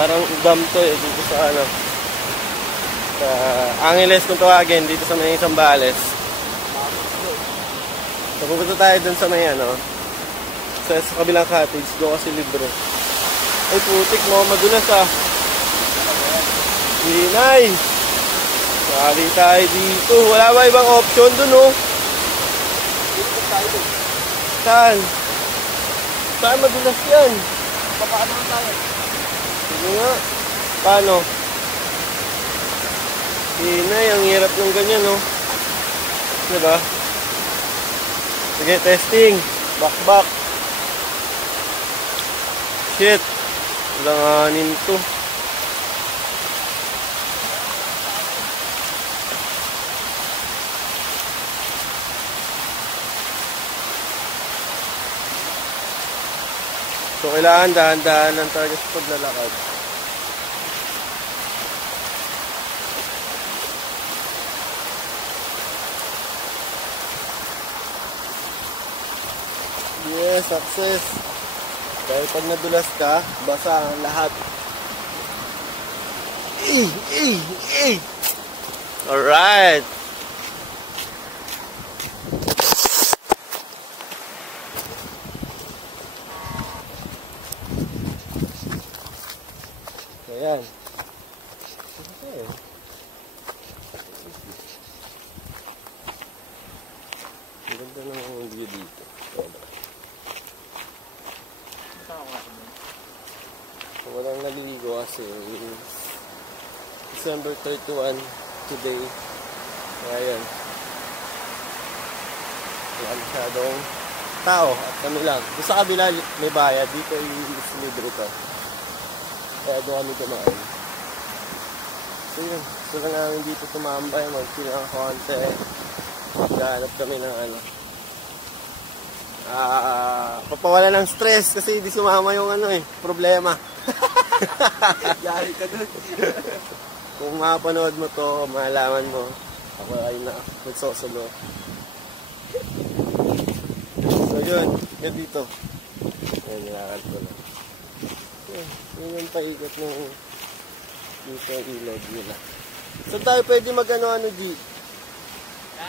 Parang dam to eh, dito sa ano. Sa Angeles kung tawagin, dito sa may Zambales. So pupunta tayo dun sa may ano. Sa kabilang cottage, doon kasi libre. Ay putik mo, madulas ah. Hinay! Sali tayo dito. Wala ba ibang option dun oh? Dito tayo dun. Saan? Saan madulas yan? Papaano man tayo? Sige nga. Paano? Hinay, ang hirap ng ganyan oh. Diba? Sige, testing. Back. Shit. Langanin to. So, kailangan dahan-dahan lang talaga sa paglalakad. Yes, success. Dahil pag nadulas ka, basa ang lahat. Alright. Ayan. Okay. Ang ganda ng view dito. So, walang naliligo kasi December 31 today. Ayan. Wala masyadong tao at kami lang. Doon sa kabila may bayad. Dito ay libre to. Kaya doon kami kumain. So yun. Gusto lang namin dito tumambay. Mag-chill ng konti. Maghanap kami ng ano. Papawala ng stress kasi di sumama yung ano eh. Problema. Yari ka dun. Kung mapanood mo to, malaman mo. Ako ay nagsosolo. So yun. Yan dito. Yan, nilakad ko lang. Yun yung paikot ng dito ang ilog nila. So tayo pwede mag ano G? Ha?